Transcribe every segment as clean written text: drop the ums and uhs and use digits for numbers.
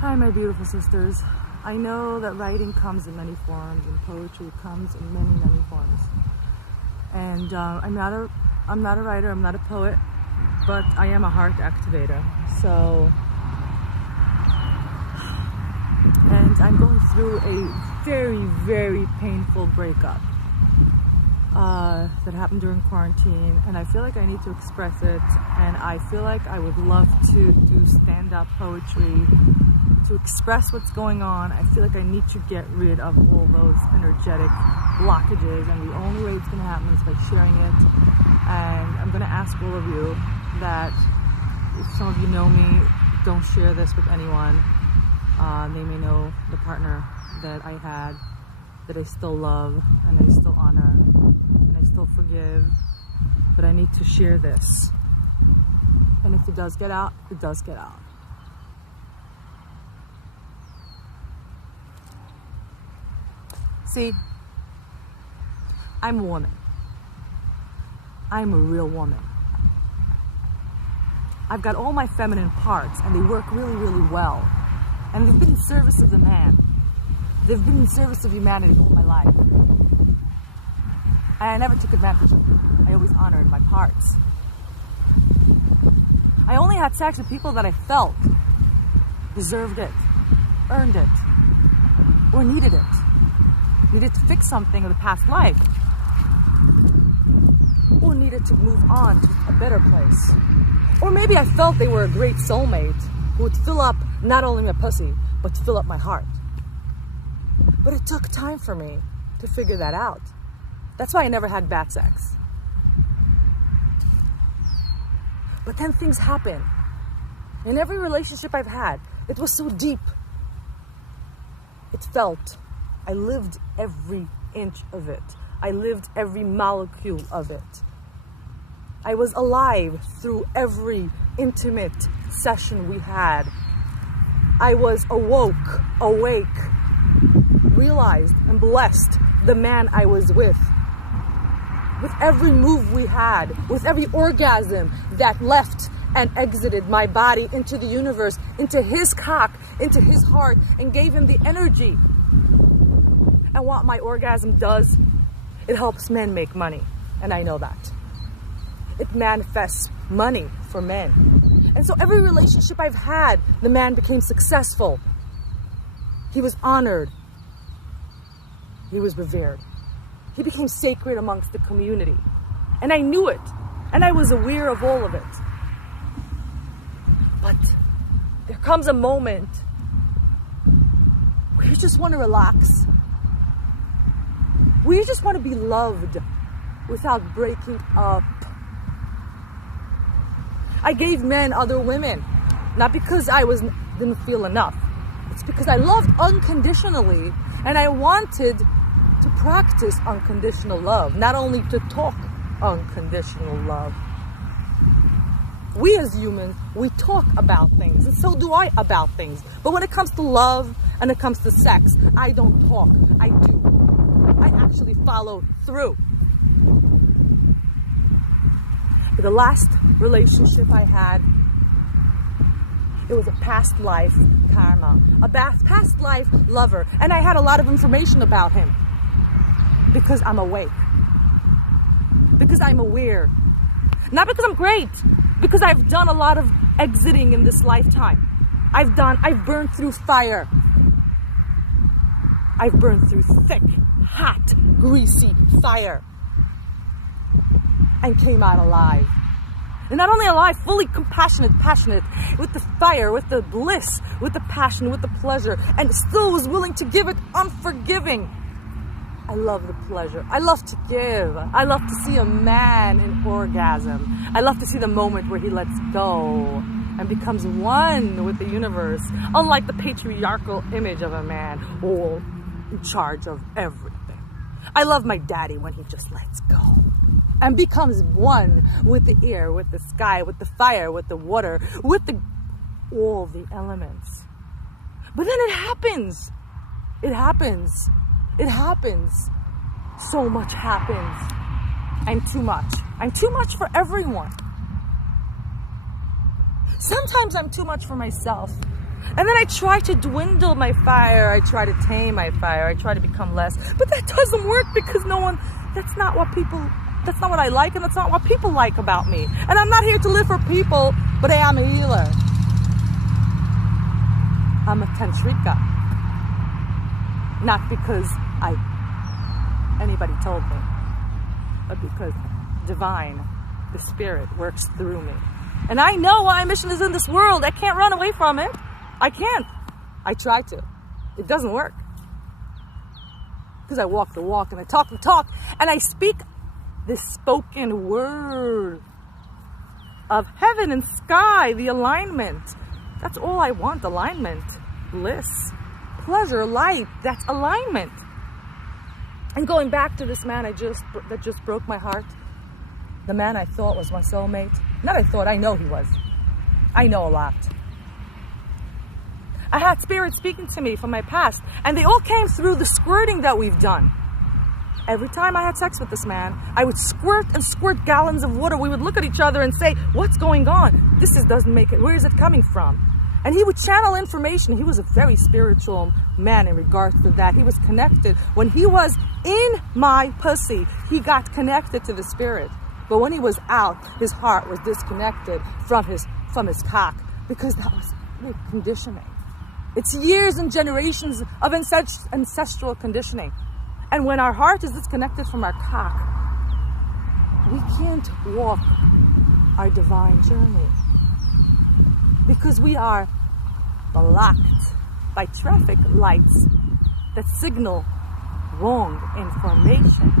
Hi, my beautiful sisters. I know that writing comes in many forms and poetry comes in many, many forms. And I'm not a writer, I'm not a poet, but I am a heart activator. And I'm going through a very, very painful breakup that happened during quarantine, and I feel like I need to express it, and I feel like I would love to do stand-up poetry to express what's going on. I feel like I need to get rid of all those energetic blockages, and the only way it's going to happen is by sharing it. And I'm going to ask all of you that if some of you know me, don't share this with anyone. They may know the partner that I had, that I still love and I still honor and I still forgive, but I need to share this. And if it does get out, it does get out. See, I'm a woman. I'm a real woman. I've got all my feminine parts and they work really, really well. And they've been in service of the man. They've been in service of humanity all my life. And I never took advantage of them. I always honored my parts. I only had sex with people that I felt deserved it, earned it, or needed it. Needed to fix something in the past life, or needed to move on to a better place. Or maybe I felt they were a great soulmate who would fill up not only my pussy, but to fill up my heart. But it took time for me to figure that out. That's why I never had bad sex. But then things happen. In every relationship I've had, it was so deep. It felt. I lived every inch of it. I lived every molecule of it. I was alive through every intimate session we had. I was awoke, awake, realized and blessed the man I was with every move we had, with every orgasm that left and exited my body into the universe, into his cock, into his heart, and gave him the energy. And what my orgasm does, it helps men make money. And I know that. It manifests money for men. And so every relationship I've had, the man became successful. He was honored. He was revered. He became sacred amongst the community. And I knew it. And I was aware of all of it. But there comes a moment where you just want to relax. We just want to be loved without breaking up. I gave men other women, not because I didn't feel enough. It's because I loved unconditionally, and I wanted to practice unconditional love, not only to talk unconditional love. We as humans, we talk about things, and so do I about things. But when it comes to love and it comes to sex, I don't talk, I do. I actually followed through. But the last relationship I had, it was a past life karma, a past life lover. And I had a lot of information about him because I'm awake, because I'm aware, not because I'm great, because I've done a lot of exiting in this lifetime. I've burned through fire. I've burned through thick, hot, greasy fire and came out alive. And not only alive, fully compassionate, passionate, with the fire, with the bliss, with the passion, with the pleasure, and still was willing to give it unforgiving. I love the pleasure. I love to give. I love to see a man in orgasm. I love to see the moment where he lets go and becomes one with the universe, unlike the patriarchal image of a man all in charge of everything. I love my daddy when he just lets go and becomes one with the air, with the sky, with the fire, with the water, with all the elements. But then it happens. It happens. It happens. So much happens. I'm too much. I'm too much for everyone. Sometimes I'm too much for myself. And then I try to dwindle my fire. I try to tame my fire. I try to become less. But that doesn't work because that's not what I like, and that's not what people like about me. And I'm not here to live for people, but I am a healer. I'm a tantrika. Not because anybody told me, but because divine, the spirit, works through me. And I know what my mission is in this world. I can't run away from it. I can't. I try to. It doesn't work. Because I walk the walk and I talk the talk and I speak this spoken word of heaven and sky, the alignment. That's all I want, alignment, bliss, pleasure, light. That's alignment. And going back to this man that just broke my heart, the man I thought was my soulmate. Not I thought, I know he was. I know a lot. I had spirits speaking to me from my past, and they all came through the squirting that we've done. Every time I had sex with this man, I would squirt and squirt gallons of water. We would look at each other and say, what's going on? Doesn't make it. Where is it coming from? And he would channel information. He was a very spiritual man in regards to that. He was connected. When he was in my pussy, he got connected to the spirit. But when he was out, his heart was disconnected from his cock, because that was conditioning. It's years and generations of ancestral conditioning. And when our heart is disconnected from our cock, we can't walk our divine journey. Because we are blocked by traffic lights that signal wrong information.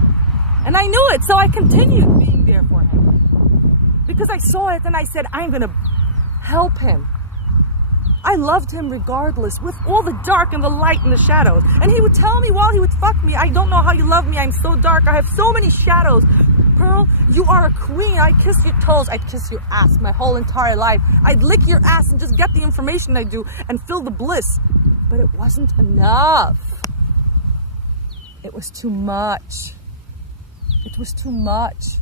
And I knew it, so I continued being there for him. Because I saw it and I said, I'm going to help him. I loved him regardless, with all the dark and the light and the shadows. And he would tell me while he would fuck me, I don't know how you love me. I'm so dark. I have so many shadows. Pearl, you are a queen. I kiss your toes. I'd kiss your ass my whole entire life. I'd lick your ass and just get the information I do and feel the bliss. But it wasn't enough. It was too much. It was too much.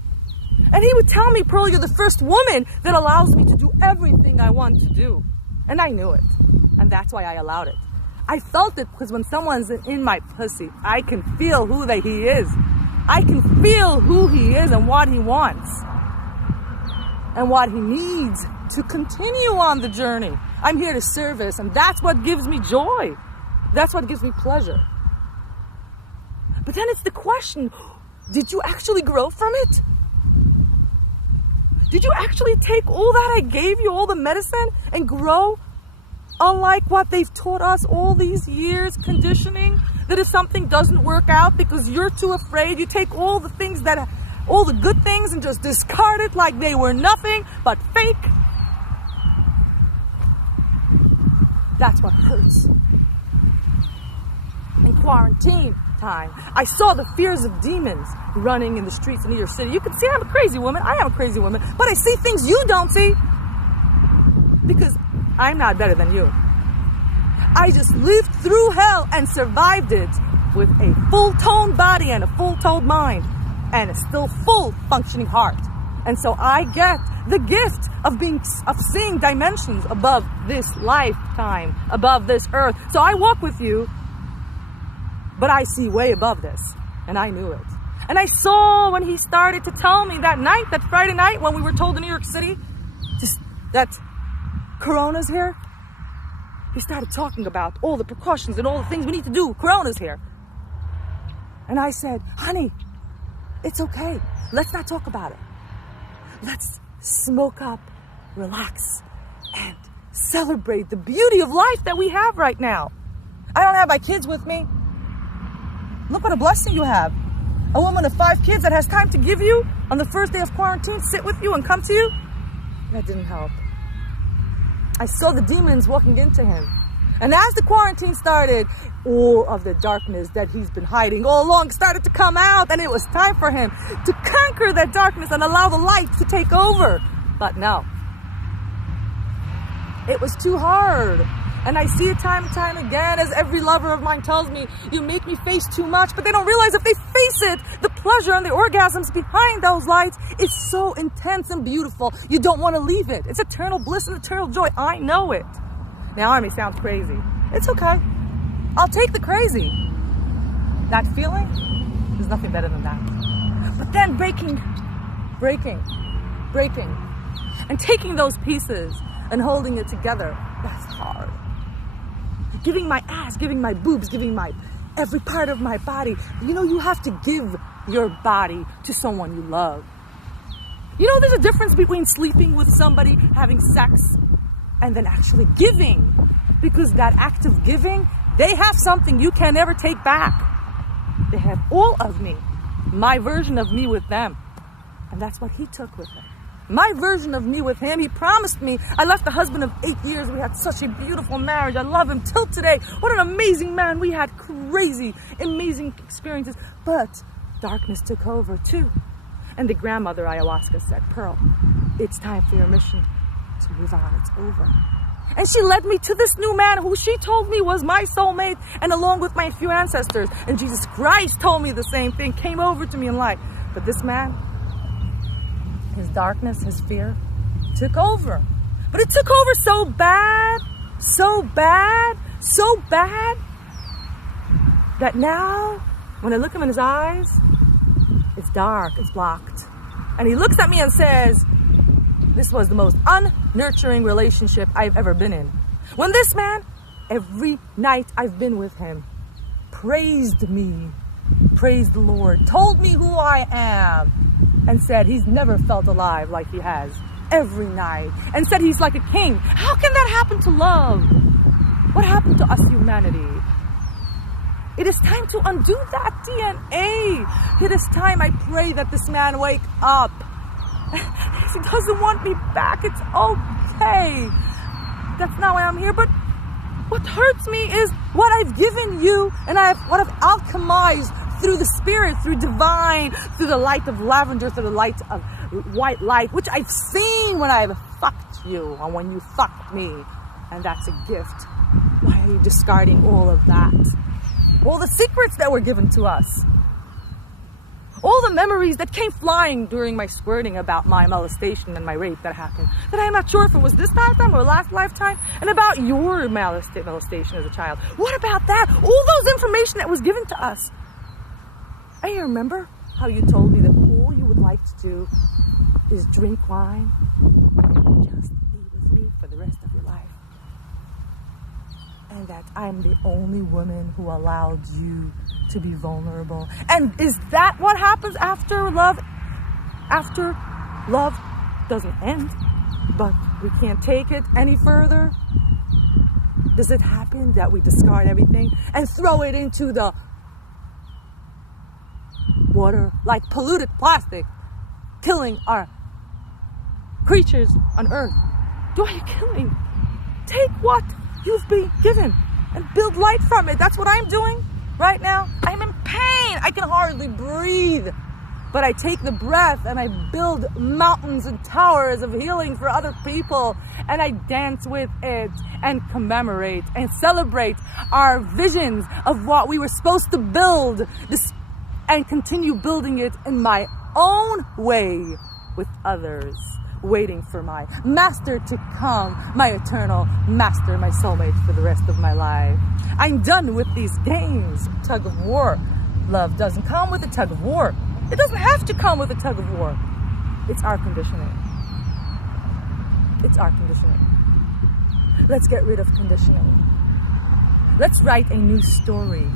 And he would tell me, Pearl, you're the first woman that allows me to do everything I want to do. And I knew it. And that's why I allowed it. I felt it because when someone's in my pussy, I can feel who he is. I can feel who he is and what he wants. And what he needs to continue on the journey. I'm here to service, and that's what gives me joy. That's what gives me pleasure. But then it's the question, did you actually grow from it? Did you actually take all that I gave you, all the medicine, and grow? Unlike what they've taught us all these years, conditioning, that if something doesn't work out because you're too afraid, you take all the good things and just discard it like they were nothing but fake. That's what hurts. In quarantine time, I saw the fears of demons running in the streets in New York City. You can see I'm a crazy woman. I am a crazy woman. But I see things you don't see. Because I'm not better than you. I just lived through hell and survived it with a full-toned body and a full-toned mind and a still full functioning heart. And so I get the gift of seeing dimensions above this lifetime, above this earth. So I walk with you, but I see way above this. And I knew it. And I saw when he started to tell me that night, that Friday night, when we were told in New York City that Corona's here, he started talking about all the precautions and all the things we need to do. Corona's here. And I said, honey, it's okay. Let's not talk about it. Let's smoke up, relax, and celebrate the beauty of life that we have right now. I don't have my kids with me. Look what a blessing you have. A woman of 5 kids that has time to give you on the first day of quarantine, sit with you and come to you. That didn't help. I saw the demons walking into him. And as the quarantine started, all of the darkness that he's been hiding all along started to come out, and it was time for him to conquer that darkness and allow the light to take over. But no. It was too hard. And I see it time and time again, as every lover of mine tells me, you make me face too much, but they don't realize if they face it, the pleasure and the orgasms behind those lights is so intense and beautiful. You don't want to leave it. It's eternal bliss and eternal joy. I know it. Now, Army sounds crazy. It's okay. I'll take the crazy. That feeling, there's nothing better than that. But then breaking, and taking those pieces and holding it together, that's hard. Giving my ass, giving my boobs, giving my every part of my body. You know, you have to give your body to someone you love. You know, there's a difference between sleeping with somebody, having sex, and then actually giving. Because that act of giving, they have something you can never take back. They have all of me, my version of me with them. And that's what he took with him. My version of me with him. He promised me. I left a husband of 8 years. We had such a beautiful marriage. I love him till today. What an amazing man. We had crazy, amazing experiences. But darkness took over too. And the grandmother ayahuasca said, Pearl, it's time for your mission to move on. It's over. And she led me to this new man who she told me was my soulmate, and along with my few ancestors. And Jesus Christ told me the same thing, came over to me in light. But this man, his darkness, his fear, took over. But it took over so bad, that now, when I look him in his eyes, it's dark, it's blocked. And he looks at me and says, this was the most unnurturing relationship I've ever been in. When this man, every night I've been with him, praised me, praised the Lord, told me who I am, and said he's never felt alive like he has every night, and said he's like a king. How can that happen to love? What happened to us, humanity? It is time to undo that DNA. It is time, I pray, that this man wake up. He doesn't want me back. It's okay. That's not why I'm here. But what hurts me is what I've given you, and what I've alchemized through the spirit, through divine, through the light of lavender, through the light of white light, which I've seen when I've fucked you and when you fucked me. And that's a gift. Why are you discarding all of that? All the secrets that were given to us. All the memories that came flying during my squirting about my molestation and my rape that happened. That I'm not sure if it was this lifetime or last lifetime. And about your molestation as a child. What about that? All those information that was given to us. And you remember how you told me that all you would like to do is drink wine and just be with me for the rest of your life. And that I'm the only woman who allowed you to be vulnerable. And is that what happens after love? After love doesn't end, but we can't take it any further? Does it happen that we discard everything and throw it into the water like polluted plastic, killing our creatures on earth? Why are you killing? Take what you've been given and build light from it. That's what I'm doing right now. I'm in pain. I can hardly breathe. But I take the breath and I build mountains and towers of healing for other people. And I dance with it and commemorate and celebrate our visions of what we were supposed to build and continue building it in my own way with others, waiting for my master to come, my eternal master, my soulmate for the rest of my life. I'm done with these games, tug of war. Love doesn't come with a tug of war. It doesn't have to come with a tug of war. It's our conditioning. It's our conditioning. Let's get rid of conditioning. Let's write a new story.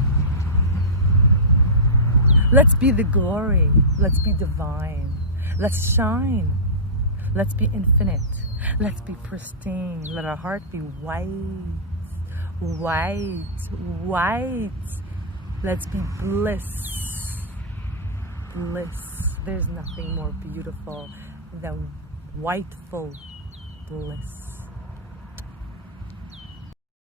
Let's be the glory. Let's be divine. Let's shine. Let's be infinite. Let's be pristine. Let our heart be white. White. White. Let's be bliss. Bliss. There's nothing more beautiful than whiteful bliss.